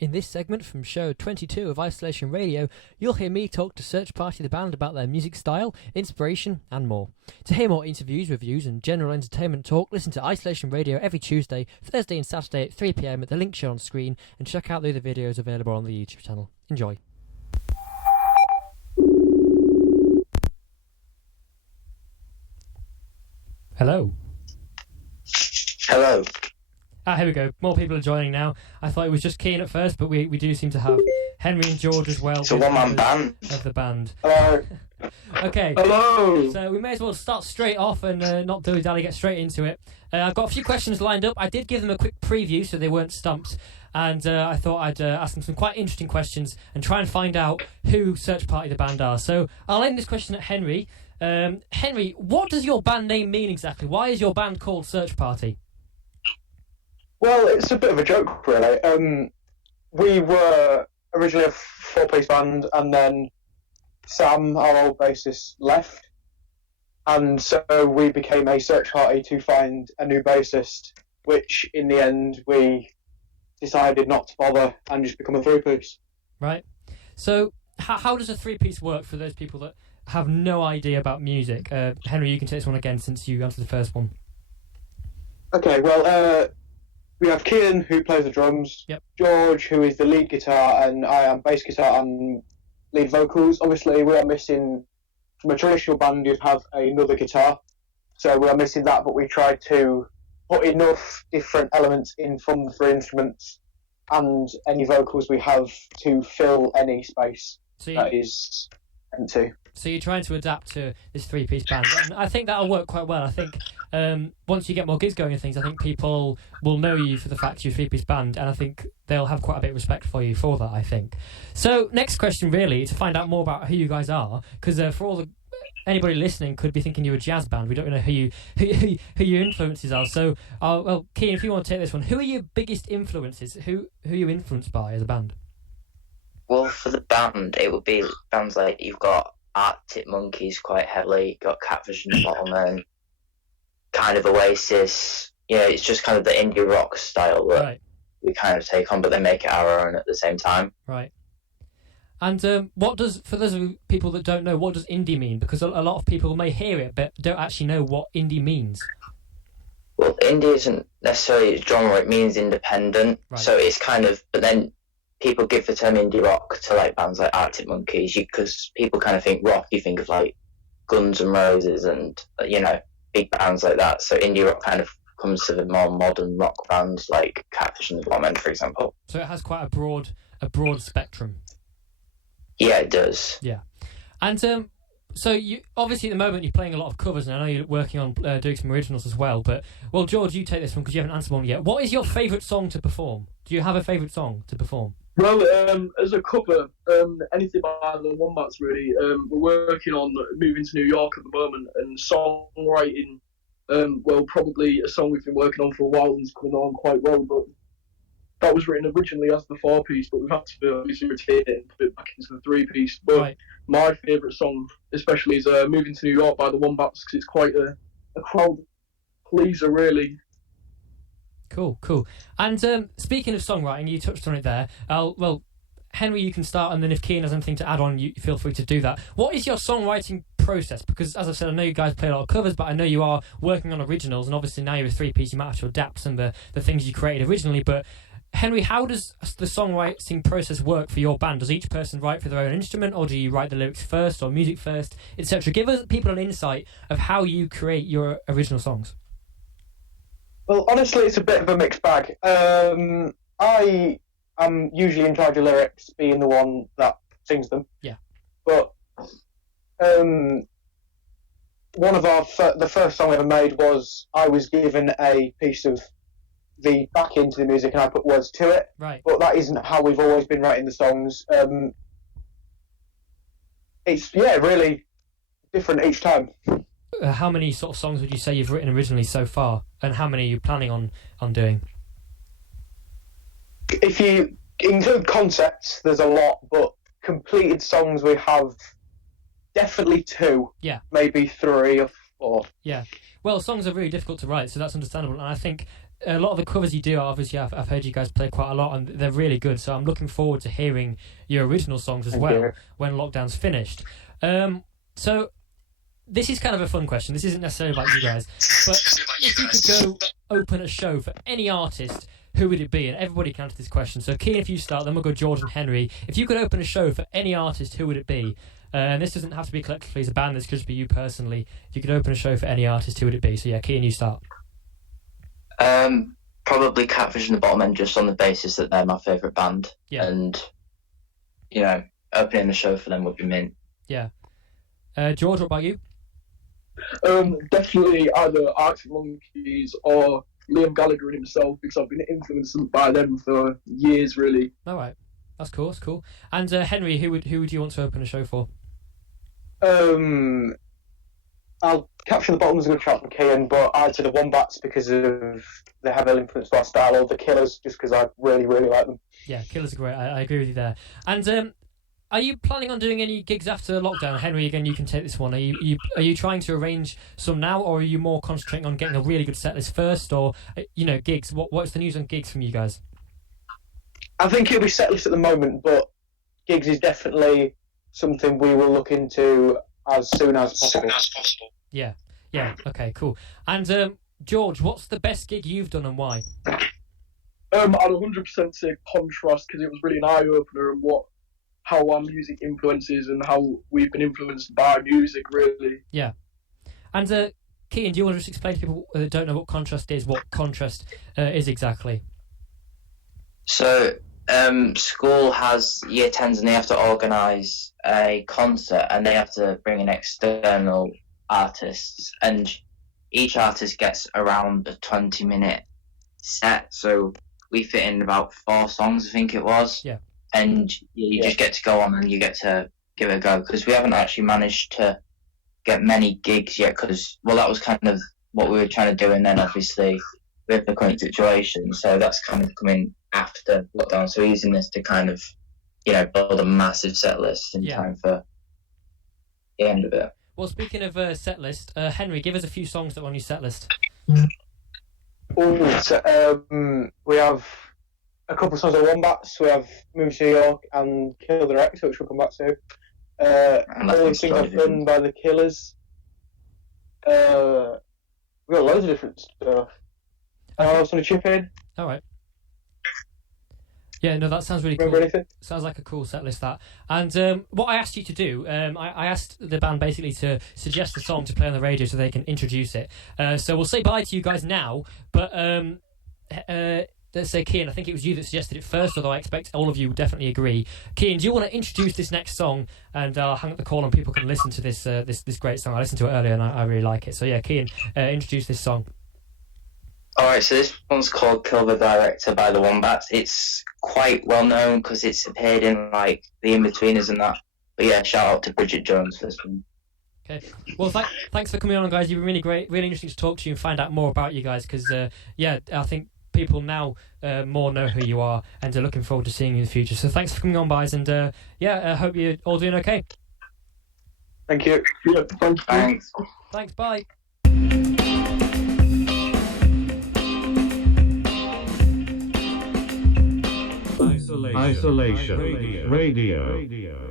In this segment from show 22 of Isolation Radio, you'll hear me talk to Search Party the band about their music style, inspiration and more. To hear more interviews, reviews and general entertainment talk, listen to Isolation Radio every Tuesday, Thursday and Saturday at 3 p.m. at the link shown on screen, and check out the other videos available on the YouTube channel. Enjoy. Hello. Hello. Here we go. More people are joining now. I thought it was just Keane at first, but we do seem to have Henry and George as well. It's a one-man band. Of the band. Hello. Okay. Hello. So we may as well start straight off and not dilly-dally, get straight into it. I've got a few questions lined up. I did give them a quick preview so they weren't stumped. And I thought I'd ask them some quite interesting questions and try and find out who Search Party the band are. So I'll end this question at Henry. Henry, what does your band name mean exactly? Why is your band called Search Party? Well, it's a bit of a joke, really. We were originally a four-piece band, and then Sam, our old bassist, left. And so we became a search party to find a new bassist, which in the end we decided not to bother and just become a three-piece. Right. So how does a three-piece work for those people that have no idea about music? Henry, you can take this one again since you answered the first one. Okay, well, we have Kian, who plays the drums, yep. George, who is the lead guitar, and I am bass guitar and lead vocals. Obviously, we are missing, from a traditional band, you'd have another guitar, so we are missing that, but we tried to put enough different elements in from the three instruments and any vocals we have to fill any space that is empty. So you're trying to adapt to this three-piece band, and I think that'll work quite well. I think once you get more gigs going and things, I think people will know you for the fact you're a three-piece band, and I think they'll have quite a bit of respect for you for that, I think. So next question, really, to find out more about who you guys are, because for anybody listening could be thinking you're a jazz band. We don't know who your influences are. So, well, Keane, if you want to take this one, who are your biggest influences? Who are you influenced by as a band? Well, for the band, it would be bands like you've got Arctic Monkeys quite heavily, got Catfish and Bottlemen, kind of Oasis. It's just kind of the indie rock style that we kind of take on, but they make it our own at the same time. Right. And for those of people that don't know, what does indie mean? Because a lot of people may hear it, but don't actually know what indie means. Well, indie isn't necessarily a genre, it means independent. Right. So it's kind of, but then people give the term indie rock to like bands like Arctic Monkeys, because people kind of think rock, you think of like Guns N' Roses and, big bands like that. So indie rock kind of comes to the more modern rock bands like Catfish and the Bottlemen, for example. So it has quite a broad spectrum. Yeah, it does. Yeah. And so you obviously at the moment you're playing a lot of covers, and I know you're working on doing some originals as well. But, well, George, you take this one because you haven't answered one yet. What is your favourite song to perform? Do you have a favourite song to perform? Well, as a cover, anything by the Wombats, really. We're working on moving to New York at the moment, and songwriting, probably a song we've been working on for a while and is coming on quite well, but that was written originally as the four-piece, but we've had to obviously retain it and put it back into the three-piece. But my favourite song, especially, is Moving to New York by the Wombats, because it's quite a crowd pleaser, really. Cool. And speaking of songwriting, you touched on it there. Henry, you can start, and then if Keane has anything to add on, you feel free to do that. What is your songwriting process? Because, as I said, I know you guys play a lot of covers, but I know you are working on originals, and obviously now you're a three-piece, you might have to adapt some of the things you created originally. But, Henry, how does the songwriting process work for your band? Does each person write for their own instrument, or do you write the lyrics first, or music first, etc.? Give us people an insight of how you create your original songs. Well, honestly, it's a bit of a mixed bag. I am usually in charge of lyrics, being the one that sings them. Yeah. But one of the first song I ever made was I was given a piece of the back into the music and I put words to it. Right. But that isn't how we've always been writing the songs. It's really different each time. How many sort of songs would you say you've written originally so far, and how many are you planning on doing? If you include concepts, there's a lot, but completed songs we have definitely 2. Yeah. Maybe 3 or 4. Yeah. Well, songs are really difficult to write, so that's understandable, and I think a lot of the covers you do, obviously, I've heard you guys play quite a lot, and they're really good. So I'm looking forward to hearing your original songs as well when lockdown's finished. So this is kind of a fun question. This isn't necessarily about you guys, but if you could go open a show for any artist, who would it be? And everybody can answer this question. So Keane, if you start, then we'll go George and Henry. If you could open a show for any artist, who would it be? And this doesn't have to be collectively as a band. This could just be you personally. If you could open a show for any artist, who would it be? So yeah, Keane, you start. Probably Catfish and the Bottom End, just on the basis that they're my favourite band. Yeah. And, you know, opening the show for them would be mint. Yeah. George, what about you? Definitely either Arctic Monkeys or Liam Gallagher himself, because I've been influenced by them for years, really. All right, that's cool. That's cool. And Henry, who would you want to open a show for? I'll Capture the Bottom as a good shout from Kian, but I'd say the Wombats because of the heavy influence by our style, or the Killers just because I really, really like them. Yeah, Killers are great. I agree with you there. And are you planning on doing any gigs after lockdown? Henry, again, you can take this one. Are you trying to arrange some now, or are you more concentrating on getting a really good set list first, or gigs? What's the news on gigs from you guys? I think it'll be set list at the moment, but gigs is definitely something we will look into as soon as possible. Yeah. Okay, cool. And George, what's the best gig you've done and why? I'd 100% say Contrast, because it was really an eye opener and how our music influences and how we've been influenced by music, really. Yeah. And Kean, do you want to just explain to people that don't know what Contrast is, what Contrast is exactly? So, school has year 10s and they have to organise a concert and they have to bring in external artists, and each artist gets around a 20-minute set, so we fit in about 4 songs, I think it was. Yeah. And you just get to go on and you get to give it a go, because we haven't actually managed to get many gigs yet, because, well, that was kind of what we were trying to do, and then obviously with the current situation, so that's kind of coming after lockdown, so we're using this to kind of, build a massive set list in time for the end of it. Well, speaking of set list, Henry, give us a few songs that are on your set list. We have a couple of songs of Wombats. We have Move to New York and Kill the Rex, which we'll come back to. All Things I've Done by the Killers. We've got loads of different stuff. I was going to chip in. All right. Yeah, no, that sounds really Remember cool. Anything? Sounds like a cool set list, that. And what I asked you to do, I asked the band basically to suggest a song to play on the radio so they can introduce it. So we'll say bye to you guys now, but let's say, Kean, I think it was you that suggested it first, although I expect all of you definitely agree. Kean, do you want to introduce this next song? And I'll hang up the call and people can listen to this this great song. I listened to it earlier and I really like it. So yeah, Kean, introduce this song. Alright, so this one's called Kill the Director by the Wombats. It's quite well known because it's appeared in like the In-Betweeners and that. But yeah, shout out to Bridget Jones for this one. Okay. Well, thanks for coming on, guys. You've been really great, really interesting to talk to you and find out more about you guys, because I think people now more know who you are and are looking forward to seeing you in the future. So thanks for coming on, guys, and I hope you're all doing okay. Thank you. Yeah, thanks. Thanks, bye. Isolation Radio.